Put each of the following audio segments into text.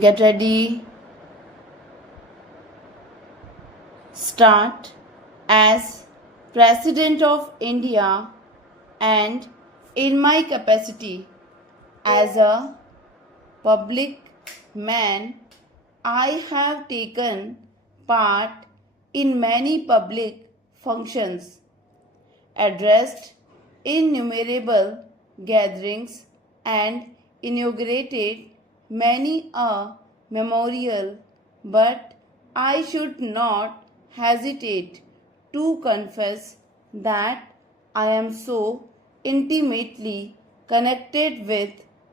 Get ready. Start. As President of India and in my capacity as a public man, I have taken part in many public functions, addressed innumerable gatherings, and inaugurated many a memorial, but I should not hesitate to confess that I am so intimately connected with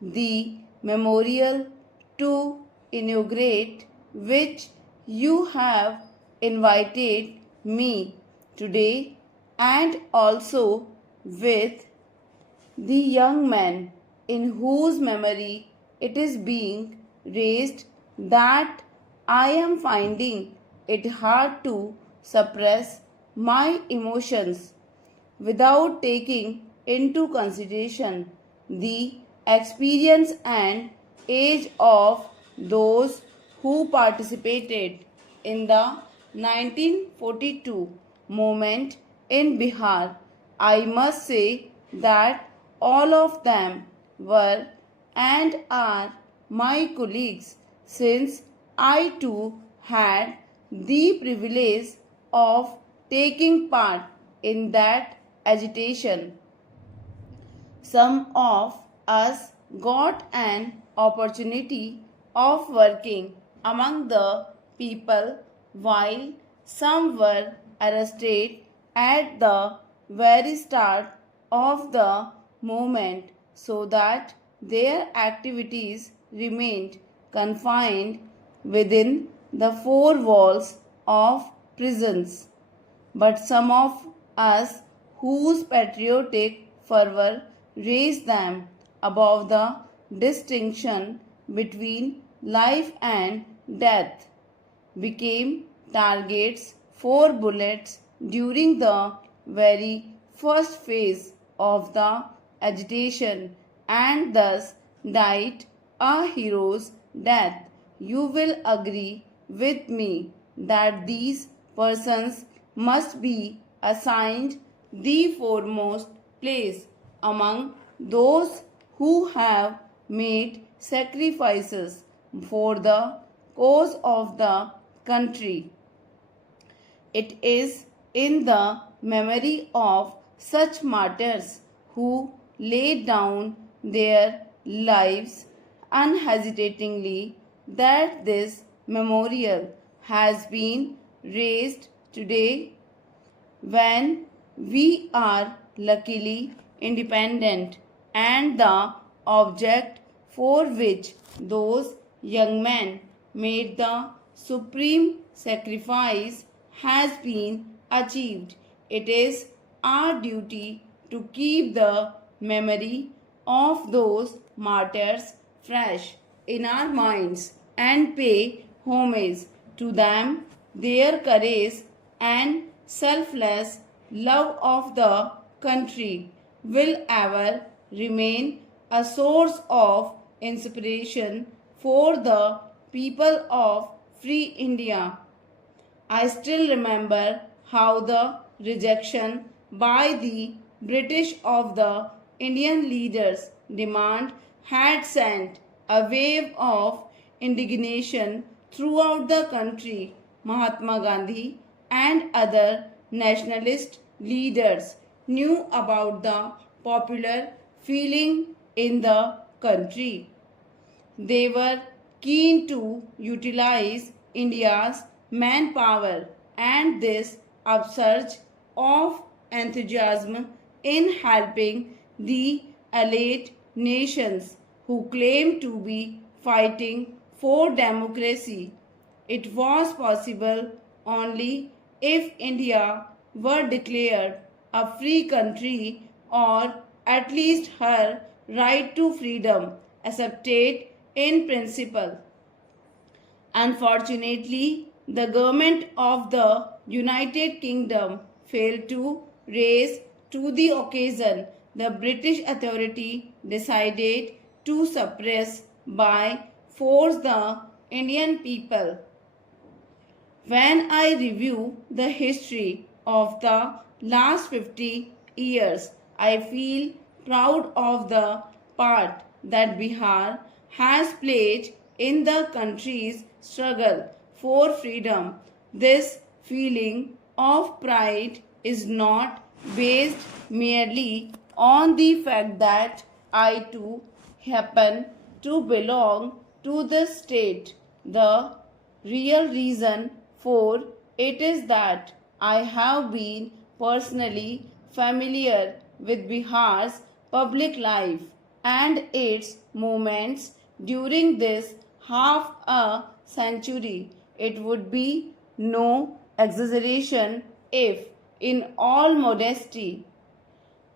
the memorial to inaugurate which you have invited me today, and also with the young man in whose memory it is being raised, that I am finding it hard to suppress my emotions without taking into consideration the experience and age of those who participated in the 1942 movement in Bihar. I must say that all of them were and are my colleagues, since I too had the privilege of taking part in that agitation. Some of us got an opportunity of working among the people, while some were arrested at the very start of the movement, so that their activities remained confined within the four walls of prisons. But some of us whose patriotic fervor raised them above the distinction between life and death became targets for bullets during the very first phase of the agitation, and thus died a hero's death. You will agree with me that these persons must be assigned the foremost place among those who have made sacrifices for the cause of the country. It is in the memory of such martyrs who laid down their lives unhesitatingly that this memorial has been raised today, when we are luckily independent, and the object for which those young men made the supreme sacrifice has been achieved. It is our duty to keep the memory of those martyrs fresh in our minds and pay homage to them. Their courage and selfless love of the country will ever remain a source of inspiration for the people of free India. I still remember how the rejection by the British of the Indian leaders' demand had sent a wave of indignation throughout the country. Mahatma Gandhi and other nationalist leaders knew about the popular feeling in the country. They were keen to utilize India's manpower, and this upsurge of enthusiasm in helping the allied nations who claim to be fighting for democracy. It was possible only if India were declared a free country, or at least her right to freedom accepted in principle. Unfortunately, the government of the United Kingdom failed to raise to the occasion. The British authority decided to suppress by force the Indian people. When I review the history of the last 50 years, I feel proud of the part that Bihar has played in the country's struggle for freedom. This feeling of pride is not based merely on the fact that I too happen to belong to the state. The real reason for it is that I have been personally familiar with Bihar's public life and its movements during this half a century. It would be no exaggeration if, in all modesty,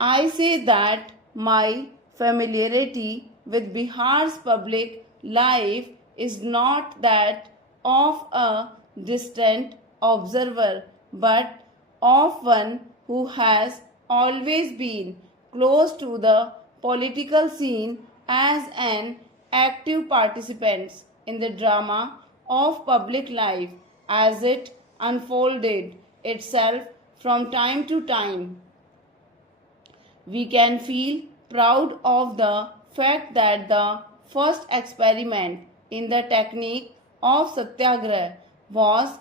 I say that my familiarity with Bihar's public life is not that of a distant observer but of one who has always been close to the political scene as an active participant in the drama of public life as it unfolded itself from time to time. We can feel proud of the fact that the first experiment in the technique of satyagraha was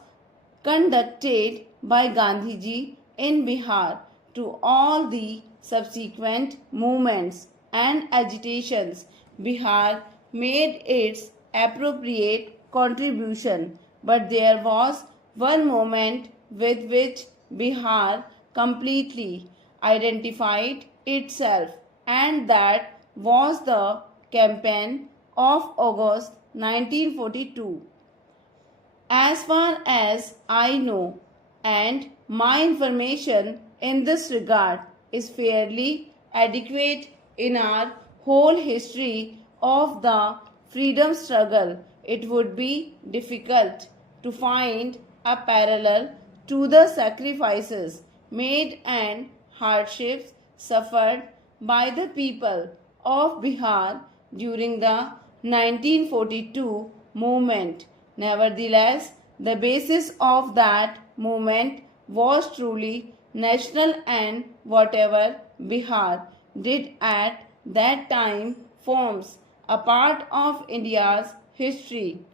conducted by Gandhiji in Bihar. To all the subsequent movements and agitations, Bihar made its appropriate contribution, but there was one moment with which Bihar completely identified itself, and that was the campaign of August 1942. As far as I know, and my information in this regard is fairly adequate in our whole history of the freedom struggle, it would be difficult to find a parallel to the sacrifices made and hardships suffered by the people of Bihar during the 1942 movement. Nevertheless, the basis of that movement was truly national, and whatever Bihar did at that time forms a part of India's history.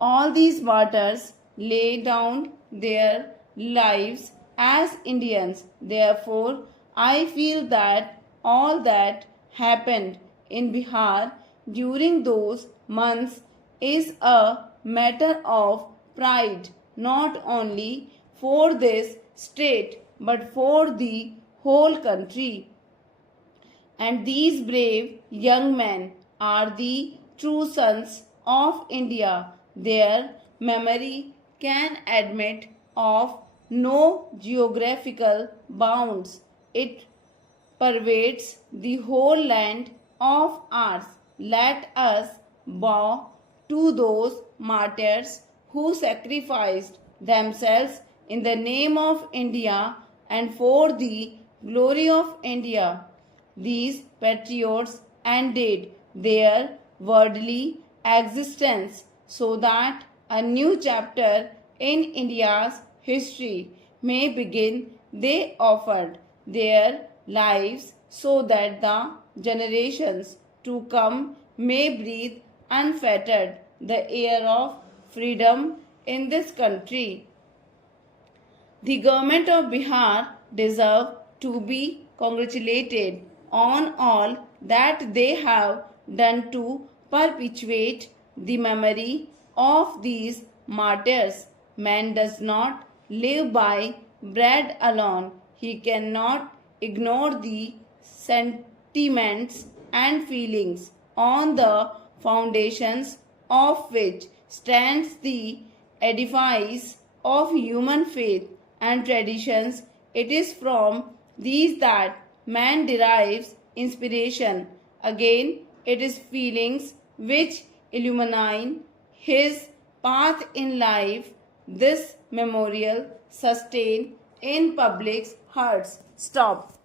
All these martyrs lay down their lives as Indians. Therefore, I feel that all that happened in Bihar during those months is a matter of pride, not only for this state but for the whole country. And these brave young men are the true sons of India. Their memory can admit of no geographical bounds. It pervades the whole land of ours. Let us bow to those martyrs who sacrificed themselves in the name of India and for the glory of India. These patriots ended their worldly existence so that a new chapter in India's history may begin. They offered their lives so that the generations to come may breathe unfettered the air of freedom in this country. The government of Bihar deserve to be congratulated on all that they have done to perpetuate the memory of these martyrs. Man does not live by bread alone. He cannot ignore the sentiments and feelings on the foundations of which stands the edifice of human faith and traditions. It is from these that man derives inspiration. Again, it is feelings which illumine his path in life. This memorial sustained in public's hearts. Stop.